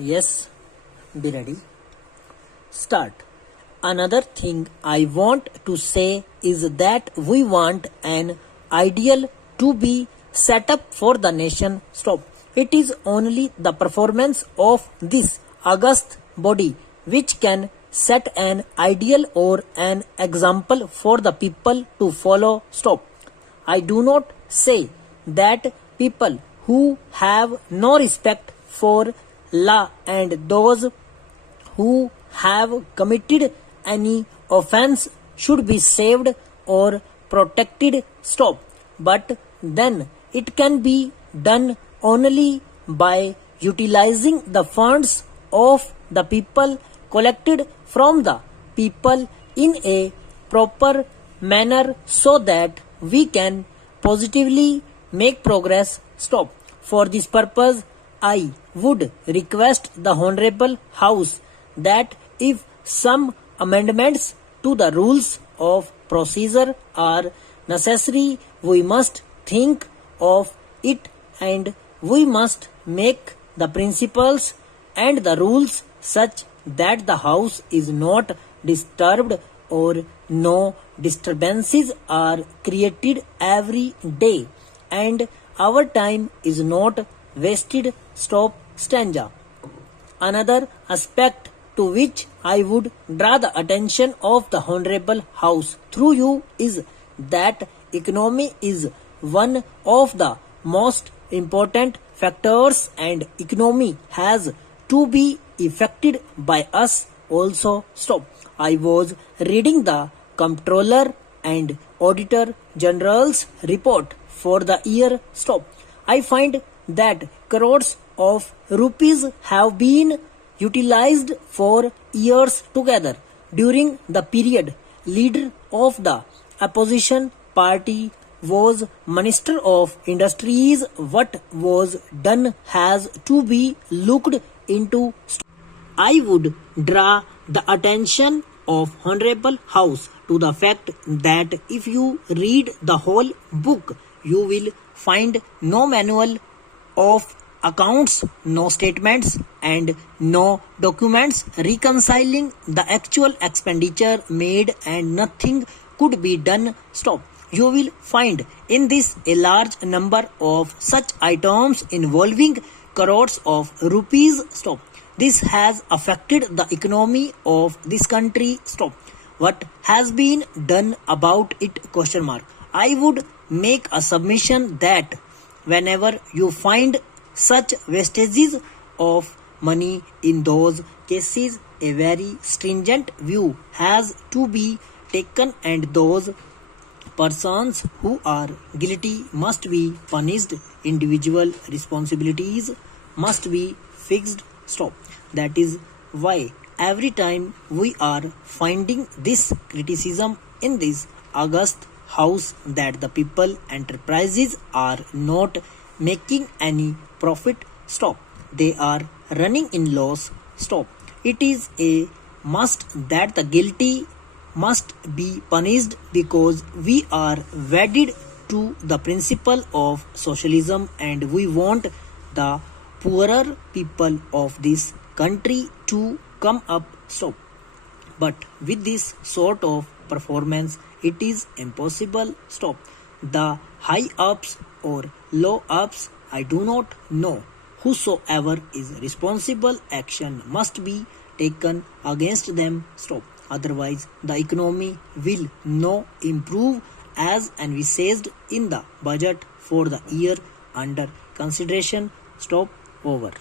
Yes, be ready. Start. Another thing I want to say is that we want an ideal to be set up for the nation. Stop. It is only the performance of this august body which can set an ideal or an example for the people to follow. Stop. I do not say that people who have no respect for law and those who have committed any offense should be saved or protected. Stop. But then it can be done only by utilizing the funds of the people collected from the people in a proper manner so that we can positively make progress. Stop. For this purpose, I would request the Honorable House that if some amendments to the rules of procedure are necessary, we must think of it and we must make the principles and the rules such that the House is not disturbed or no disturbances are created every day and our time is not wasted. Stop. Stanza. Another aspect to which I would draw the attention of the Honorable House through you is that economy is one of the most important factors and economy has to be affected by us also. Stop. I was reading the Comptroller and Auditor General's report for the year. Stop. I find that crores of rupees have been utilized for years together. During the period, leader of the opposition party was Minister of Industries. What was done has to be looked into. I would draw the attention of Honorable House to the fact that if you read the whole book, you will find no manual of accounts, no statements, and no documents reconciling the actual expenditure made, and nothing could be done. Stop. You will find in this a large number of such items involving crores of rupees. Stop. This has affected the economy of this country. Stop. What has been done about it? Question mark. I would make a submission that whenever you find such wastages of money in those cases, a very stringent view has to be taken and those persons who are guilty must be punished. Individual responsibilities must be fixed. Stop. That is why every time we are finding this criticism in this august house that the people enterprises are not making any profit. Stop. They are running in loss. Stop. It is a must that the guilty must be punished because we are wedded to the principle of socialism and we want the poorer people of this country to come up. Stop. But with this sort of performance, it is impossible. Stop. The high ups or low ups, I do not know. Whosoever is responsible, action must be taken against them. Stop. Otherwise, the economy will no improve as envisaged in the budget for the year under consideration. Stop. Over.